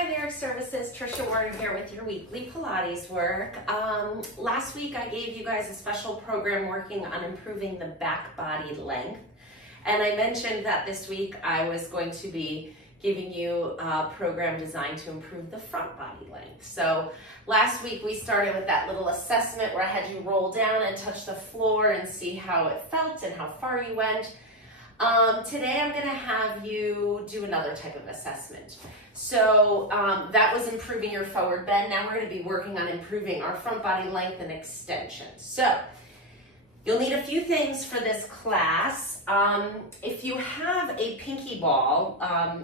Hi there, Services. Trisha Warren here with your weekly Pilates work. Last week I gave you guys a special program working on improving the back body length. And I mentioned that this week I was going to be giving you a program designed to improve the front body length. So last week we started with that little assessment where I had you roll down and touch the floor and see how it felt and how far you went. Today I'm going to have you do another type of assessment. So that was improving your forward bend. Now we're going to be working on improving our front body length and extension. So you'll need a few things for this class. If you have a pinky ball,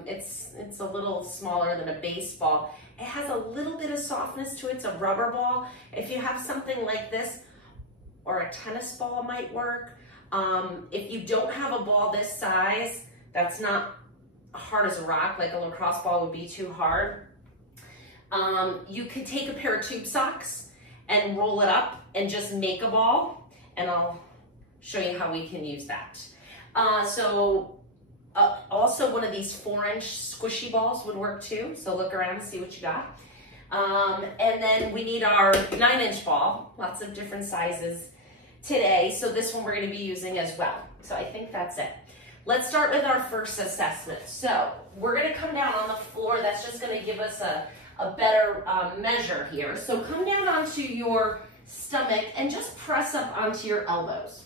it's a little smaller than a baseball. It has a little bit of softness to it. It's a rubber ball. If you have something like this, or a tennis ball might work. If you don't have a ball this size, that's not hard as a rock, like a lacrosse ball would be too hard. You could take a pair of tube socks and roll it up and just make a ball, and I'll show you how we can use that. Also one of these 4-inch squishy balls would work too, so look around and see what you got. And then we need our 9-inch ball, lots of different sizes today, so this one we're going to be using as well. So I think that's it. Let's start with our first assessment. So we're going to come down on the floor. That's just going to give us a better measure here. So come down onto your stomach and just press up onto your elbows.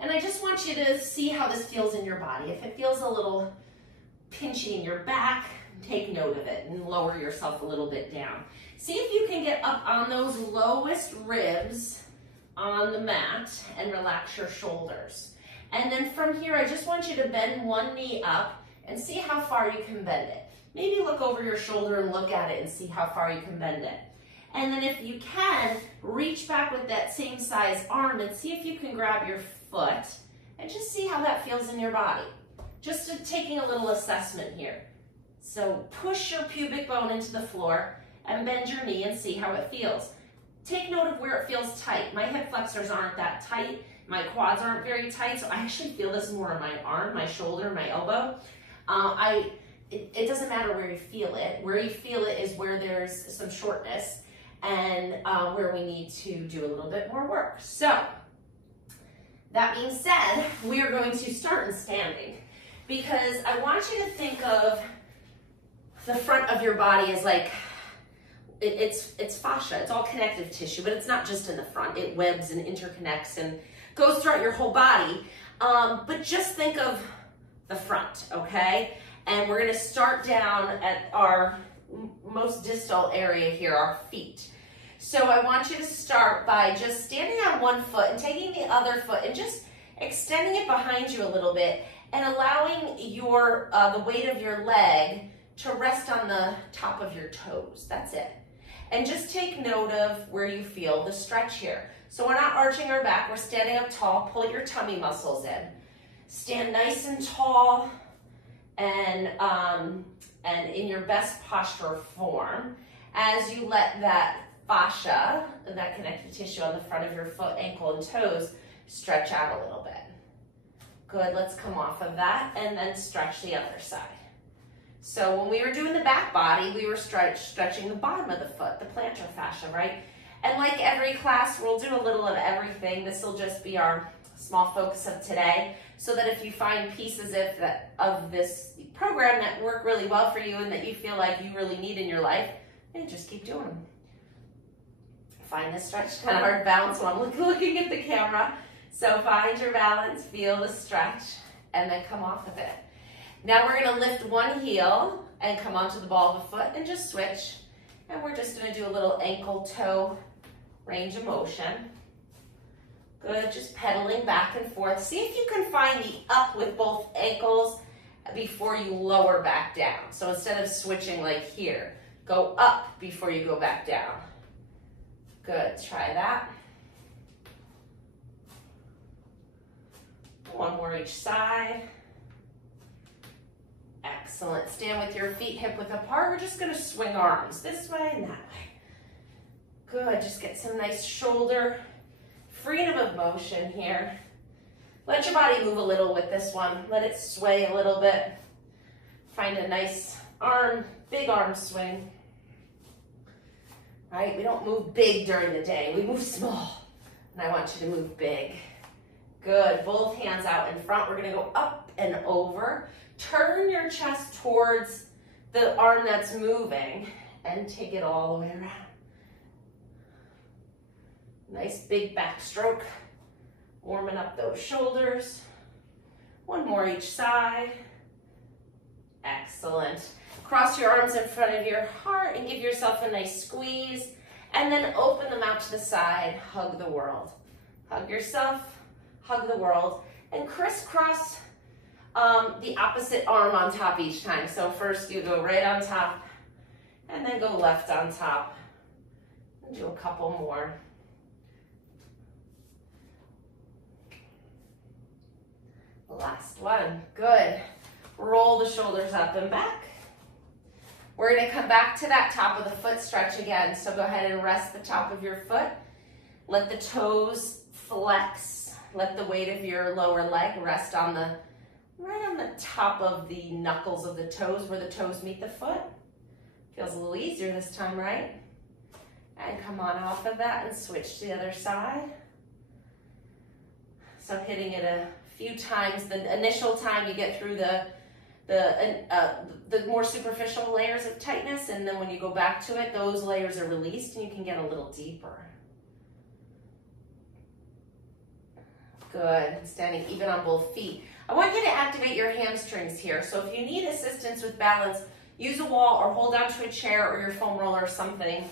And I just want you to see how this feels in your body. If it feels a little pinchy in your back, take note of it and lower yourself a little bit down. See if you can get up on those lowest ribs on the mat and relax your shoulders. And then from here, I just want you to bend one knee up and see how far you can bend it. Maybe look over your shoulder and look at it and see how far you can bend it. And then if you can, reach back with that same size arm and see if you can grab your foot and just see how that feels in your body. Just taking a little assessment here. So push your pubic bone into the floor and bend your knee and see how it feels. Take note of where it feels tight. My hip flexors aren't that tight. My quads aren't very tight, so I actually feel this more in my arm, my shoulder, my elbow. It doesn't matter where you feel it. Where you feel it is where there's some shortness and where we need to do a little bit more work. So, that being said, we are going to start in standing because I want you to think of the front of your body as like, it's fascia, it's all connective tissue, but it's not just in the front. It webs and interconnects and goes throughout your whole body. But just think of the front, okay? And we're gonna start down at our most distal area here, our feet. So I want you to start by just standing on one foot and taking the other foot and just extending it behind you a little bit and allowing your the weight of your leg to rest on the top of your toes. That's it. And just take note of where you feel the stretch here. So we're not arching our back, we're standing up tall. Pull your tummy muscles in. Stand nice and tall and in your best posture form as you let that fascia, that connective tissue on the front of your foot, ankle, and toes stretch out a little bit. Good, let's come off of that and then stretch the other side. So when we were doing the back body, we were stretching the bottom of the foot, the plantar fascia, right? And like every class, we'll do a little of everything. This will just be our small focus of today, so that if you find pieces of this program that work really well for you and that you feel like you really need in your life, then just keep doing them. Find the stretch. Kind of hard to balance when I'm looking at the camera. So find your balance, feel the stretch, and then come off of it. Now we're going to lift one heel and come onto the ball of the foot and just switch. And we're just going to do a little ankle toe range of motion. Good, just pedaling back and forth. See if you can find the up with both ankles before you lower back down. So instead of switching like here, go up before you go back down. Good, try that. One more each side. Excellent. Stand with your feet hip width apart. We're just going to swing arms this way and that way. Good. Just get some nice shoulder freedom of motion here. Let your body move a little with this one. Let it sway a little bit. Find a nice big arm swing. Right? We don't move big during the day. We move small. And I want you to move big. Good. Both hands out in front. We're going to go up and over. Turn your chest towards the arm that's moving and take it all the way around. Nice big backstroke. Warming up those shoulders. One more each side. Excellent. Cross your arms in front of your heart and give yourself a nice squeeze. And then open them out to the side. Hug the world. Hug yourself. Hug the world. And crisscross the opposite arm on top each time. So first you go right on top. And then go left on top. And do a couple more. Last one. Good. Roll the shoulders up and back. We're going to come back to that top of the foot stretch again. So go ahead and rest the top of your foot. Let the toes flex. Let the weight of your lower leg rest on the right on the top of the knuckles of the toes where the toes meet the foot. Feels a little easier this time, right? And come on off of that and switch to the other side. So hitting it a few times. The initial time you get through the more superficial layers of tightness, and then when you go back to it, those layers are released and you can get a little deeper. Good. Standing even on both feet. I want you to activate your hamstrings here. So if you need assistance with balance, use a wall or hold onto a chair or your foam roller or something.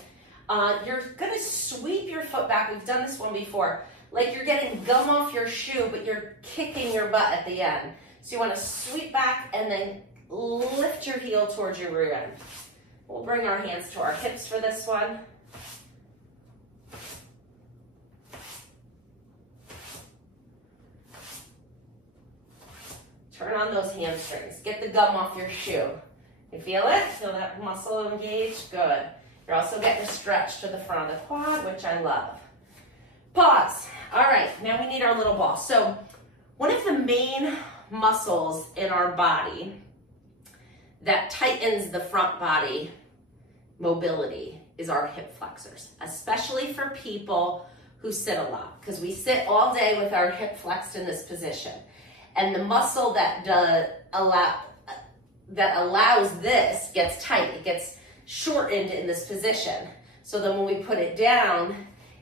You're going to sweep your foot back. We've done this one before. Like you're getting gum off your shoe, but you're kicking your butt at the end. So you want to sweep back and then lift your heel towards your rear end. We'll bring our hands to our hips for this one. Turn on those hamstrings. Get the gum off your shoe. You feel it? Feel that muscle engaged? Good. You're also getting a stretch to the front of the quad, which I love. Pause. All right, now we need our little ball. So one of the main muscles in our body that tightens the front body mobility is our hip flexors, especially for people who sit a lot, because we sit all day with our hip flexed in this position. And the muscle that allows this gets tight. It gets shortened in this position. So then when we put it down,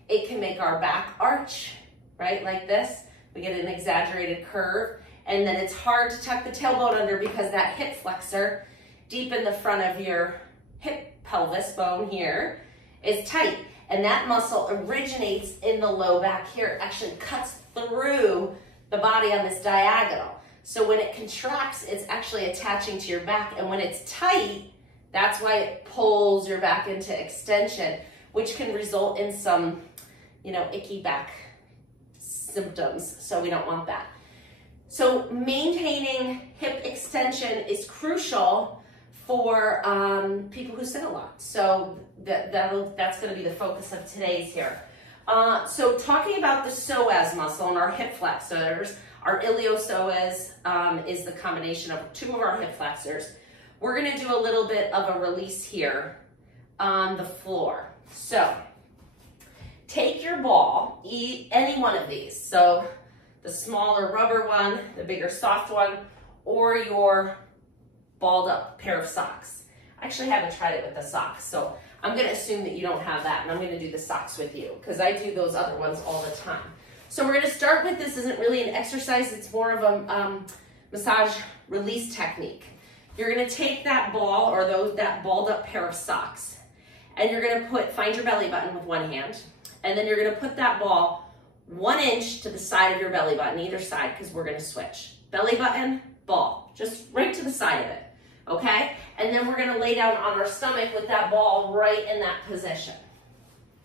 it can make our back arch, right? Like this. We get an exaggerated curve. And then it's hard to tuck the tailbone under because that hip flexor deep in the front of your hip pelvis bone here is tight. And that muscle originates in the low back here. It actually cuts through the body on this diagonal. So when it contracts, it's actually attaching to your back. And when it's tight, that's why it pulls your back into extension, which can result in some, icky back symptoms. So we don't want that. So maintaining hip extension is crucial for people who sit a lot. So that's going to be the focus of today's here. So talking about the psoas muscle and our hip flexors, our iliopsoas is the combination of two of our hip flexors. We're going to do a little bit of a release here on the floor. So take your ball, any one of these. So the smaller rubber one, the bigger soft one, or your balled up pair of socks. I actually haven't tried it with the socks, so I'm going to assume that you don't have that, and I'm going to do the socks with you because I do those other ones all the time. So we're going to start with, this isn't really an exercise, it's more of a massage release technique. You're going to take that ball or that balled up pair of socks, and you're going to find your belly button with one hand, and then you're going to put that ball 1 inch to the side of your belly button, either side, because we're going to switch. Belly button, ball, just right to the side of it, okay? And then we're going to lay down on our stomach with that ball right in that position.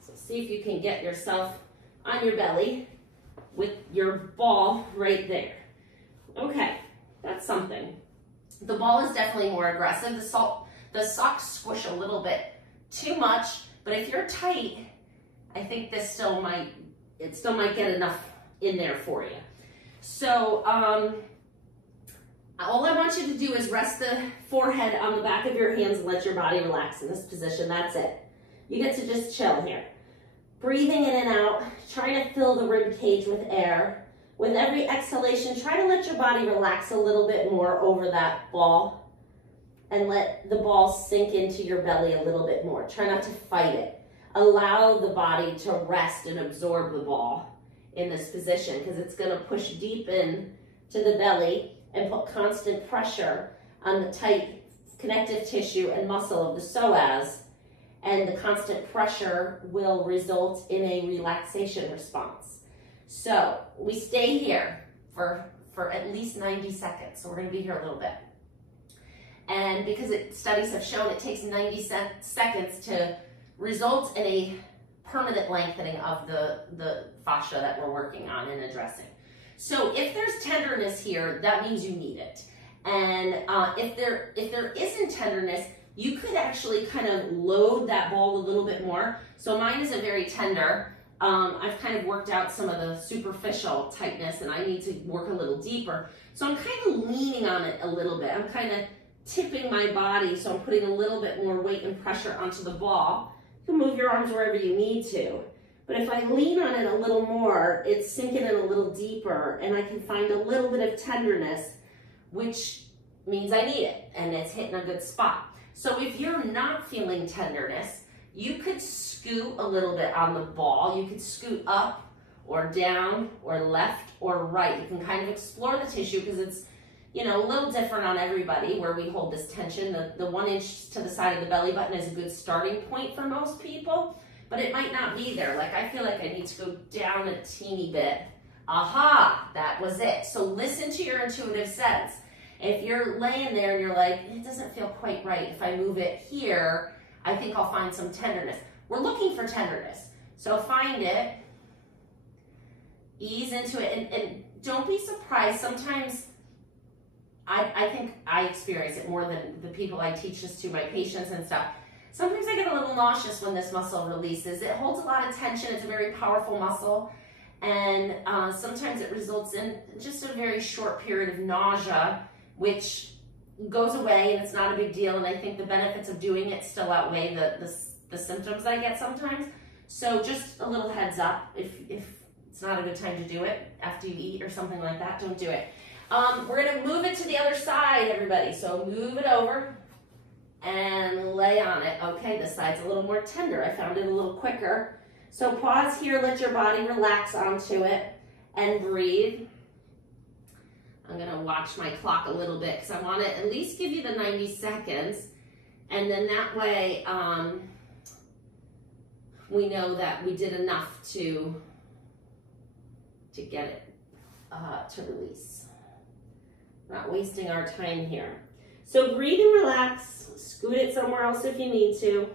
So see if you can get yourself on your belly with your ball right there. Okay, that's something. The ball is definitely more aggressive. The socks squish a little bit too much, but if you're tight, I think it still might get enough in there for you. So All I want you to do is rest the forehead on the back of your hands and let your body relax in this position. That's it. You get to just chill here. Breathing in and out, trying to fill the rib cage with air. With every exhalation, try to let your body relax a little bit more over that ball and let the ball sink into your belly a little bit more. Try not to fight it. Allow the body to rest and absorb the ball in this position because it's going to push deep in to the belly and put constant pressure on the tight connective tissue and muscle of the psoas, and the constant pressure will result in a relaxation response. So we stay here for at least 90 seconds. So we're going to be here a little bit. And because studies have shown it takes 90 seconds to result in a permanent lengthening of the fascia that we're working on and addressing. So if there's tenderness here, that means you need it. And if there isn't tenderness, you could actually kind of load that ball a little bit more. So mine isn't very tender. I've kind of worked out some of the superficial tightness and I need to work a little deeper. So I'm kind of leaning on it a little bit. I'm kind of tipping my body, so I'm putting a little bit more weight and pressure onto the ball. You can move your arms wherever you need to. But if I lean on it a little more, it's sinking in a little deeper and I can find a little bit of tenderness, which means I need it and it's hitting a good spot. So if you're not feeling tenderness, you could scoot a little bit on the ball. You could scoot up or down or left or right. You can kind of explore the tissue because it's, you know, a little different on everybody where we hold this tension. The 1 inch to the side of the belly button is a good starting point for most people, but it might not be there. Like I feel like I need to go down a teeny bit. Aha, that was it. So listen to your intuitive sense. If you're laying there and you're like, it doesn't feel quite right. If I move it here, I think I'll find some tenderness. We're looking for tenderness. So find it, ease into it, and don't be surprised. Sometimes I think I experience it more than the people I teach this to, my patients and stuff. Sometimes I get a little nauseous when this muscle releases. It holds a lot of tension. It's a very powerful muscle. And sometimes it results in just a very short period of nausea, which goes away and it's not a big deal. And I think the benefits of doing it still outweigh the symptoms I get sometimes. So just a little heads up, if it's not a good time to do it after you eat or something like that, don't do it. We're gonna move it to the other side, everybody. So move it over and lay on it. Okay, this side's a little more tender. I found it a little quicker. So pause here, let your body relax onto it and breathe. I'm gonna watch my clock a little bit because I want to at least give you the 90 seconds. And then that way we know that we did enough to get it to release. Not wasting our time here. So breathe and relax. Scoot it somewhere else if you need to.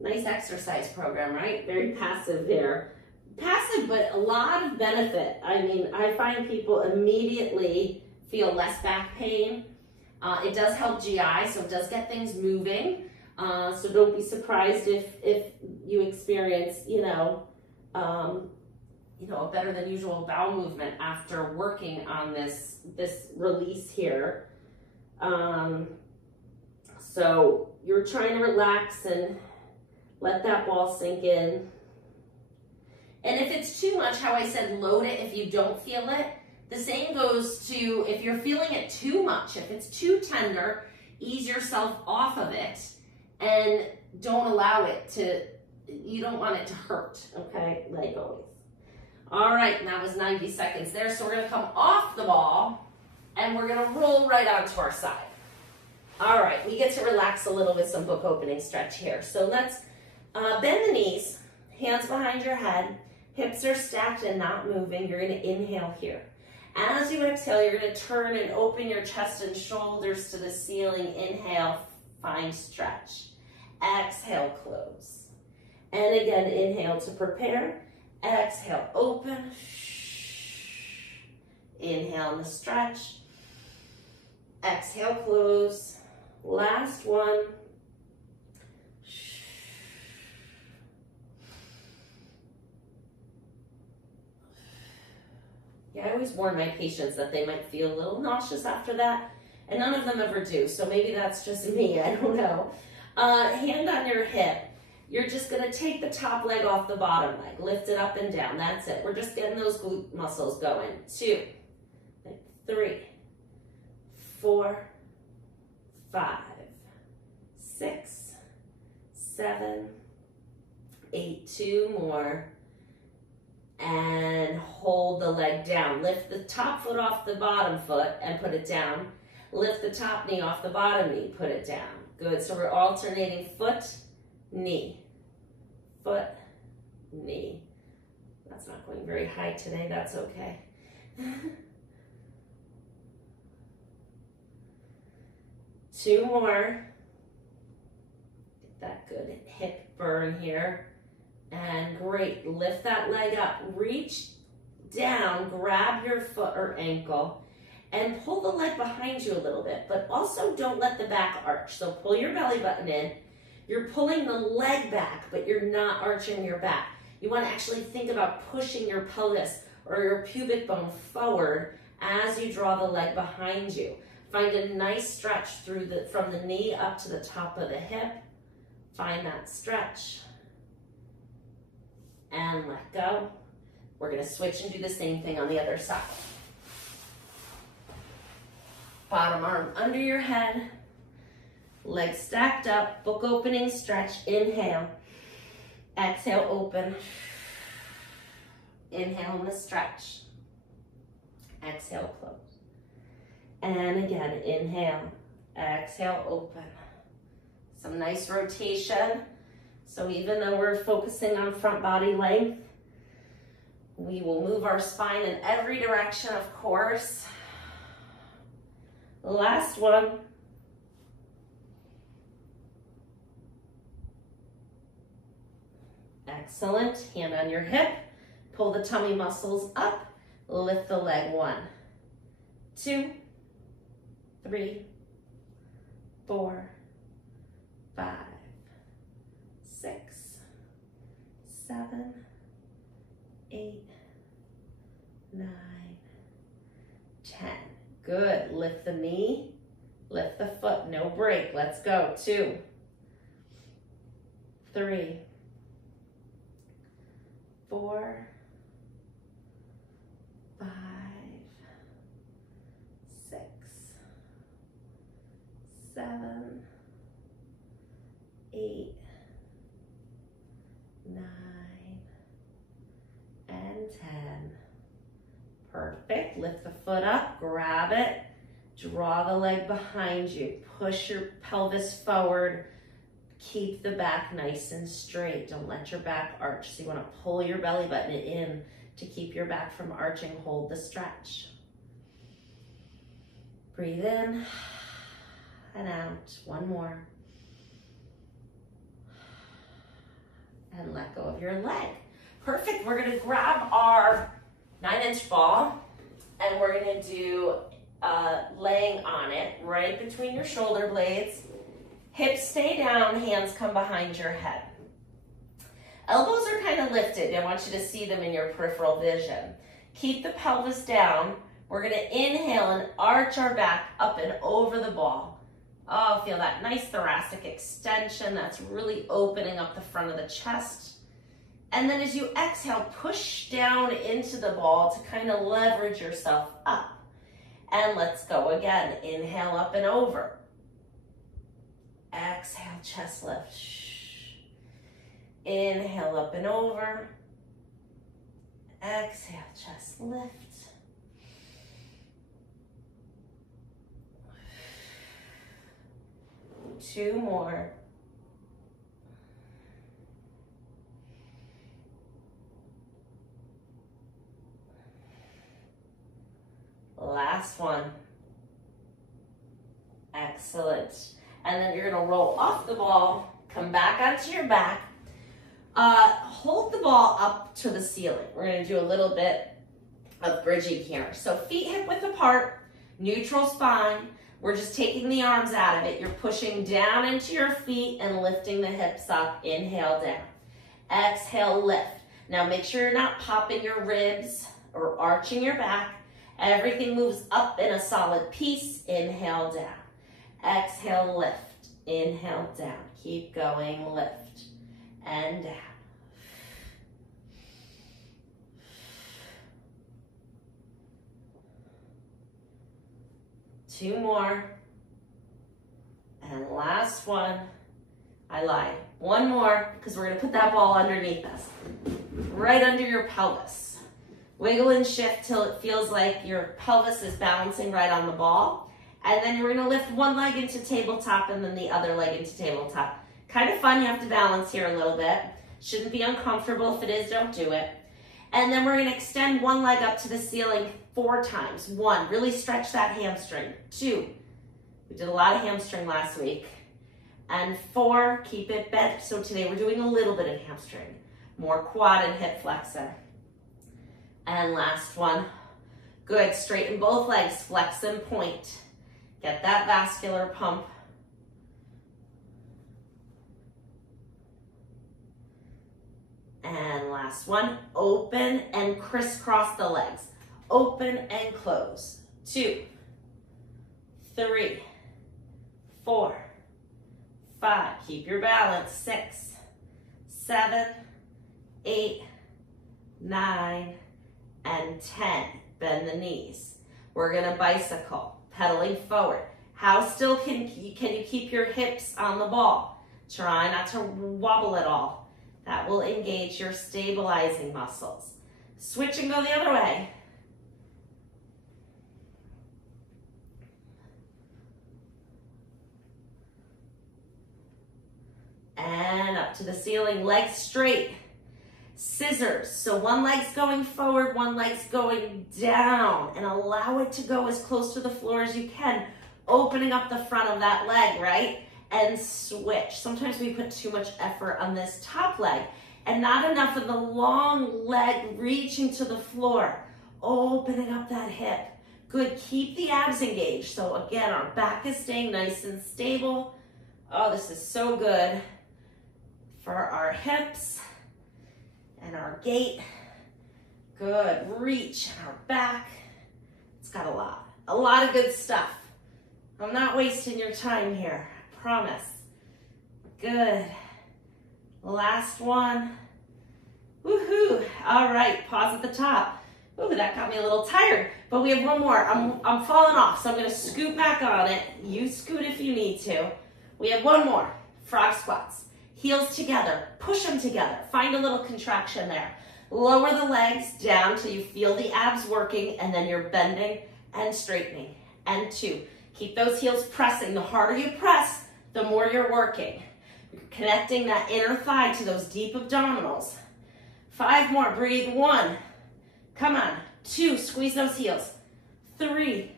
Nice exercise program, right? Very passive here. Passive, but a lot of benefit. I mean, I find people immediately feel less back pain. It does help GI, so it does get things moving. So don't be surprised if you experience, a better than usual bowel movement after working on this release here. So you're trying to relax and let that ball sink in. And if it's too much, how I said, load it if you don't feel it. The same goes to if you're feeling it too much. If it's too tender, ease yourself off of it and don't allow it to, you don't want it to hurt, okay, like always. All right, and that was 90 seconds there. So we're gonna come off the ball and we're gonna roll right onto our side. All right, we get to relax a little with some book opening stretch here. So let's bend the knees, hands behind your head, hips are stacked and not moving. You're gonna inhale here. As you exhale, you're gonna turn and open your chest and shoulders to the ceiling. Inhale, find stretch. Exhale, close. And again, inhale to prepare. Exhale, open. Inhale in the stretch. Exhale, close. Last one. Yeah, I always warn my patients that they might feel a little nauseous after that, and none of them ever do, so maybe that's just me, I don't know. Hand on your hip. You're just gonna take the top leg off the bottom leg, lift it up and down, that's it. We're just getting those glute muscles going. 2, 3, 4, 5, 6, 7, 8, 2 more. And hold the leg down. Lift the top foot off the bottom foot and put it down. Lift the top knee off the bottom knee, put it down. Good, so we're alternating foot, knee, foot, knee. That's not going very high today, that's okay. 2 more. Get that good hip burn here. And great, lift that leg up, reach down, grab your foot or ankle, and pull the leg behind you a little bit, but also don't let the back arch. So pull your belly button in, you're pulling the leg back, but you're not arching your back. You wanna actually think about pushing your pelvis or your pubic bone forward as you draw the leg behind you. Find a nice stretch from the knee up to the top of the hip. Find that stretch. And let go. We're gonna switch and do the same thing on the other side. Bottom arm under your head, legs stacked up, book opening stretch, inhale. Exhale, open. Inhale in the stretch. Exhale, close. And again, inhale, exhale, open. Some nice rotation. So even though we're focusing on front body length, we will move our spine in every direction, of course. Last one. Excellent. Hand on your hip. Pull the tummy muscles up. Lift the leg. 1, 2, 3, 4, 5, 6, 7, 8, 9, 10. Good. Lift the knee, lift the foot, no break. Let's go. 2, 3, 4, 5, 6, 7, 8, 9, and 10. Perfect. Lift the foot up, grab it, draw the leg behind you, push your pelvis forward, keep the back nice and straight. Don't let your back arch. So you want to pull your belly button in to keep your back from arching. Hold the stretch. Breathe in and out. 1 more. And let go of your leg. Perfect. We're going to grab our 9-inch ball and we're going to do laying on it right between your shoulder blades. Hips stay down, hands come behind your head. Elbows are kind of lifted. I want you to see them in your peripheral vision. Keep the pelvis down. We're going to inhale and arch our back up and over the ball. Oh, feel that nice thoracic extension. That's really opening up the front of the chest. And then as you exhale, push down into the ball to kind of leverage yourself up. And let's go again. Inhale up and over. Exhale, chest lift. Inhale up and over. Exhale, chest lift. Two more. Last one. Excellent. And then you're gonna roll off the ball, come back onto your back. Hold the ball up to the ceiling. We're gonna do a little bit of bridging here. So feet hip width apart, neutral spine. We're just taking the arms out of it. You're pushing down into your feet and lifting the hips up. Inhale down. Exhale, lift. Now make sure you're not popping your ribs or arching your back. Everything moves up in a solid piece. Inhale, down. Exhale, lift. Inhale, down. Keep going, lift and down. Two more. And last one. I lied. One more, because we're going to put that ball underneath us. Right under your pelvis. Wiggle and shift till it feels like your pelvis is balancing right on the ball. And then you're going to lift one leg into tabletop and then the other leg into tabletop. Kind of fun. You have to balance here a little bit. Shouldn't be uncomfortable. If it is, don't do it. And then we're going to extend one leg up to the ceiling 4 times. 1, really stretch that hamstring. 2, we did a lot of hamstring last week. And 4, keep it bent. So today we're doing a little bit of hamstring. More quad and hip flexor. And last one. Good, straighten both legs, flex and point. Get that vascular pump. And last one, open and crisscross the legs. Open and close. 2, 3, 4, 5. Keep your balance. 6, 7, 8, 9, and 10. Bend the knees. We're gonna bicycle, pedaling forward. How still can you keep your hips on the ball? Try not to wobble at all. That will engage your stabilizing muscles. Switch and go the other way. And up to the ceiling, legs straight. Scissors, so one leg's going forward, one leg's going down, and allow it to go as close to the floor as you can, opening up the front of that leg, right? And switch. Sometimes we put too much effort on this top leg and not enough of the long leg reaching to the floor, opening up that hip. Good, keep the abs engaged. So again, our back is staying nice and stable. Oh, this is so good for our hips and our gait. Good, reach our back. It's got a lot of good stuff. I'm not wasting your time here, I promise. Good, last one. Woohoo, all right, pause at the top. Ooh, that got me a little tired, but we have one more. I'm falling off, so I'm gonna scoot back on it. You scoot if you need to. We have one more, frog squats. Heels together, push them together. Find a little contraction there. Lower the legs down till you feel the abs working, and then you're bending and straightening. And 2, keep those heels pressing. The harder you press, the more you're working. You're connecting that inner thigh to those deep abdominals. 5 more, breathe. 1, come on. 2, squeeze those heels. 3,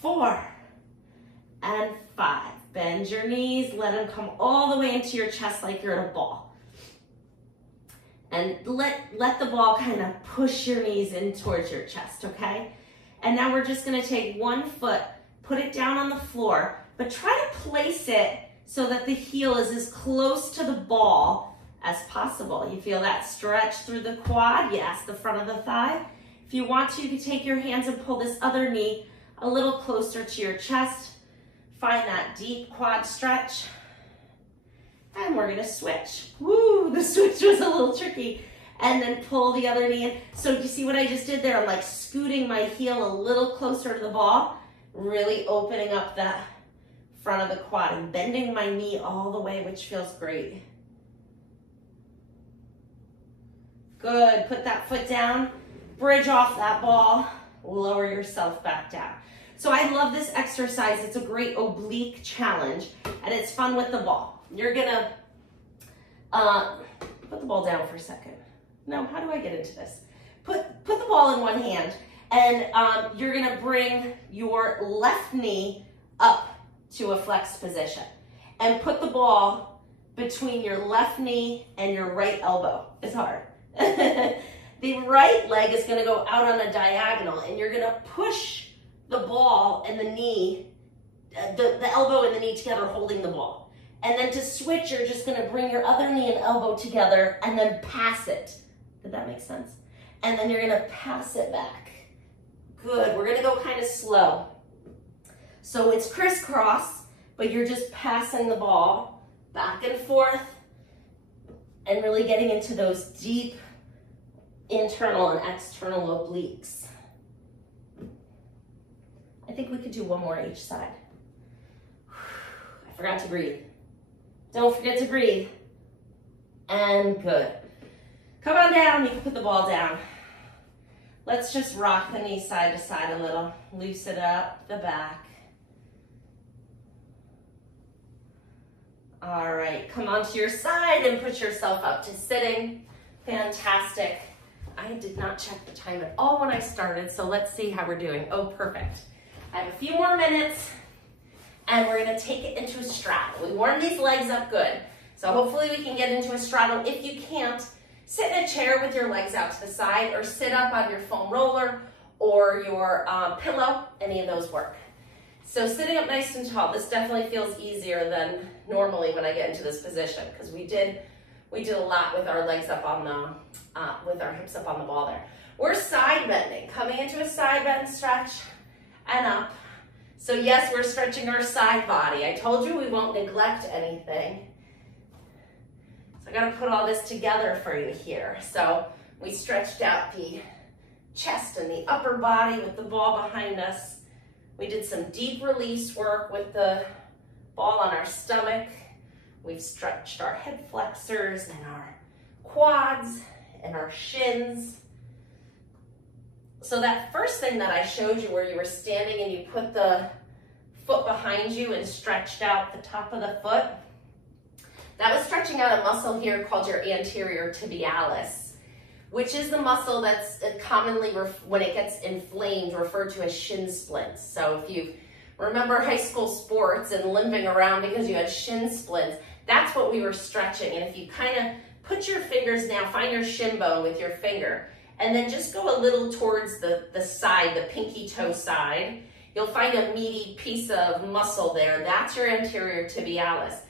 4, and 5. Bend your knees, let them come all the way into your chest like you're at a ball. And let the ball kind of push your knees in towards your chest, okay? And now we're just gonna take one foot, put it down on the floor, but try to place it so that the heel is as close to the ball as possible. You feel that stretch through the quad? Yes, the front of the thigh. If you want to, you can take your hands and pull this other knee a little closer to your chest. Find that deep quad stretch. And we're gonna switch. Woo, the switch was a little tricky. And then pull the other knee in. So you see what I just did there? I'm like scooting my heel a little closer to the ball, really opening up that front of the quad and bending my knee all the way, which feels great. Good, put that foot down, bridge off that ball, lower yourself back down. So I love this exercise. It's a great oblique challenge, and it's fun with the ball. You're gonna put the ball down for a second. No, how do I get into this? Put the ball in one hand, and you're gonna bring your left knee up to a flexed position, and put the ball between your left knee and your right elbow. It's hard. The right leg is gonna go out on a diagonal, and you're gonna push the ball and the knee, the elbow and the knee together holding the ball. And then to switch, you're just gonna bring your other knee and elbow together and then pass it. Did that make sense? and then you're gonna pass it back. Good, we're gonna go kind of slow. So it's crisscross, but you're just passing the ball back and forth and really getting into those deep internal and external obliques. I think we could do one more each side. I forgot to breathe. Don't forget to breathe. And good. Come on down, you can put the ball down. Let's just rock the knee side to side a little. Loosen up the back. All right, come onto your side and put yourself up to sitting. Fantastic. I did not check the time at all when I started, so let's see how we're doing. Oh, perfect. I have a few more minutes, and we're gonna take it into a straddle. We warm these legs up good, so hopefully we can get into a straddle. If you can't, sit in a chair with your legs out to the side, or sit up on your foam roller or your pillow. Any of those work. So sitting up nice and tall, this definitely feels easier than normally when I get into this position, because we did a lot with our legs up on the, with our hips up on the ball there. We're side bending, coming into a side bend stretch and up. So yes, we're stretching our side body. I told you we won't neglect anything. So I gotta put all this together for you here. So we stretched out the chest and the upper body with the ball behind us. We did some deep release work with the ball on our stomach. We've stretched our hip flexors and our quads and our shins. So that first thing that I showed you where you were standing and you put the foot behind you and stretched out the top of the foot, that was stretching out a muscle here called your anterior tibialis, which is the muscle that's commonly, when it gets inflamed, referred to as shin splints. So if you remember high school sports and limping around because you had shin splints, that's what we were stretching. And if you kind of put your fingers now, find your shin bone with your finger, and then just go a little towards the side, the pinky toe side, you'll find a meaty piece of muscle there. That's your anterior tibialis.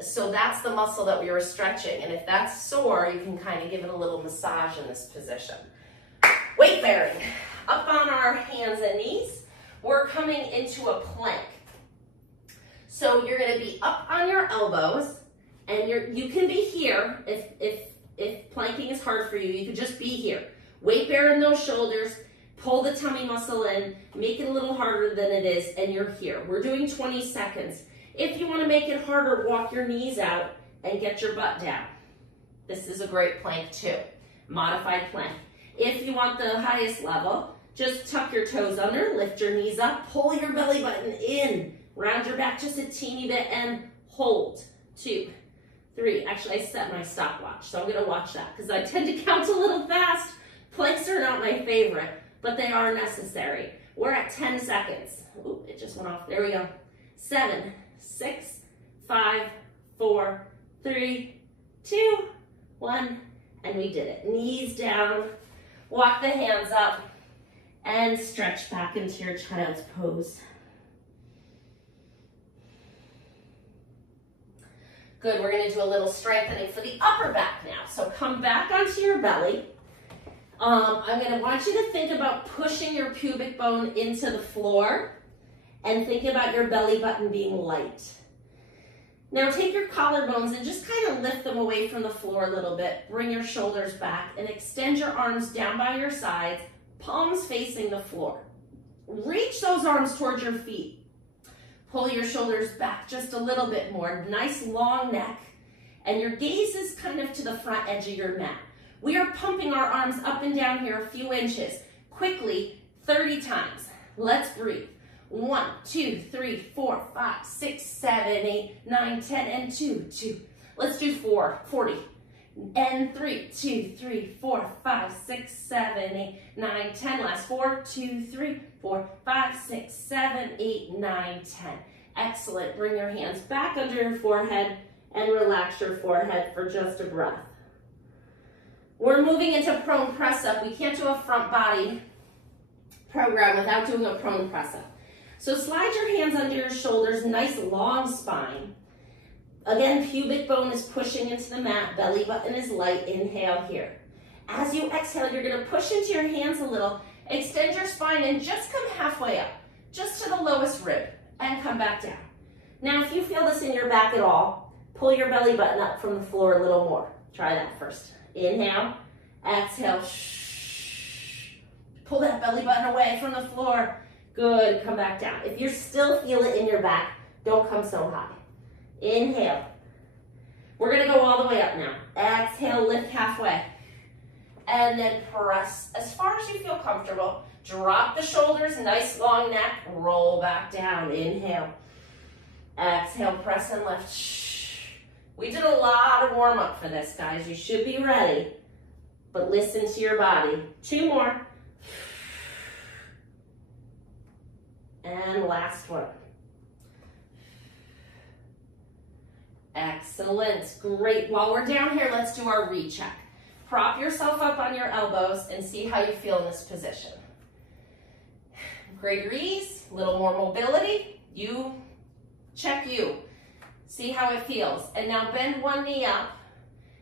So that's the muscle that we were stretching. And if that's sore, you can kind of give it a little massage in this position. Weight bearing. Up on our hands and knees, we're coming into a plank. So you're going to be up on your elbows, and you can be here. If planking is hard for you, you could just be here. Weight bear in those shoulders, pull the tummy muscle in, make it a little harder than it is, and you're here. We're doing 20 seconds. If you want to make it harder, walk your knees out and get your butt down. This is a great plank too, modified plank. If you want the highest level, just tuck your toes under, lift your knees up, pull your belly button in, round your back just a teeny bit and hold. 2, 3. Actually, I set my stopwatch, so I'm going to watch that because I tend to count a little fast. Planks are not my favorite, but they are necessary. We're at 10 seconds. Ooh, it just went off. There we go. 7, 6, 5, 4, 3, 2, 1, and we did it. Knees down, walk the hands up, and stretch back into your child's pose. Good, we're gonna do a little strengthening for the upper back now. So come back onto your belly. I'm gonna want you to think about pushing your pubic bone into the floor and think about your belly button being light. Now take your collarbones and just kind of lift them away from the floor a little bit. Bring your shoulders back and extend your arms down by your sides, palms facing the floor. Reach those arms towards your feet. Pull your shoulders back just a little bit more. Nice long neck. And your gaze is kind of to the front edge of your mat. We are pumping our arms up and down here a few inches. Quickly, 30 times. Let's breathe. 1, 2, 3, 4, 5, 6, 7, 8, 9, 10, and 2, 2. Let's do 4, 40. And 3, 2, 3, 4, 5, 6, 7, 8, 9, 10. Last 4, 2, 3, 4, 5, 6, 7, 8, 9, 10. Excellent. Bring your hands back under your forehead and relax your forehead for just a breath. We're moving into prone press up. We can't do a front body program without doing a prone press up. So slide your hands under your shoulders, nice long spine. Again, pubic bone is pushing into the mat, belly button is light. Inhale here. As you exhale, you're gonna push into your hands a little, extend your spine and just come halfway up, just to the lowest rib, and come back down. Now, if you feel this in your back at all, pull your belly button up from the floor a little more. Try that first. Inhale, exhale, shh. Pull that belly button away from the floor. Good, come back down. If you still feel it in your back, don't come so high. Inhale. We're gonna go all the way up now. Exhale, lift halfway. And then press as far as you feel comfortable. Drop the shoulders, nice long neck, roll back down. Inhale. Exhale, press and lift. Shh. We did a lot of warm up for this, guys. You should be ready, but listen to your body. 2 more. And last one. Excellent, great. While we're down here, let's do our recheck. Prop yourself up on your elbows and see how you feel in this position. Greater ease, a little more mobility. You check you. See how it feels. And now bend one knee up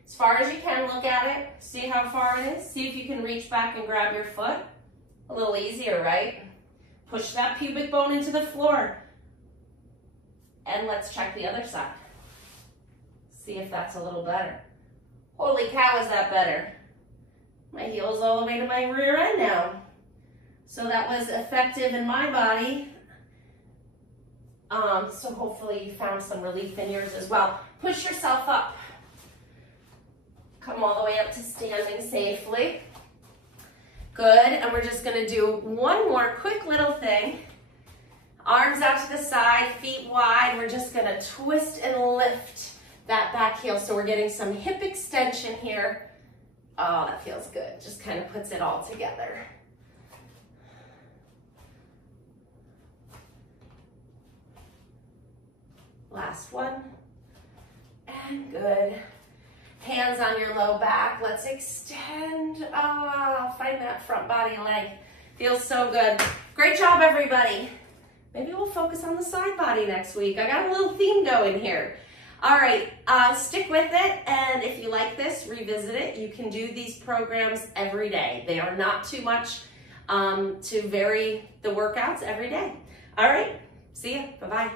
as far as you can. Look at it. See how far it is. See if you can reach back and grab your foot. A little easier, right? Push that pubic bone into the floor. And let's check the other side. See if that's a little better. Holy cow, is that better? My heel's all the way to my rear end now. So that was effective in my body. So hopefully you found some relief in yours as well. Push yourself up. Come all the way up to standing safely. Good, and we're just gonna do one more quick little thing. Arms out to the side, feet wide. We're just gonna twist and lift that back heel. So we're getting some hip extension here. Oh, that feels good. Just kind of puts it all together. Last one. And good. Hands on your low back. Let's extend. Oh, find that front body length. Feels so good. Great job, everybody. Maybe we'll focus on the side body next week. I got a little theme going here. All right, stick with it, and if you like this, revisit it. You can do these programs every day. They are not too much to vary the workouts every day. All right, see ya, bye-bye.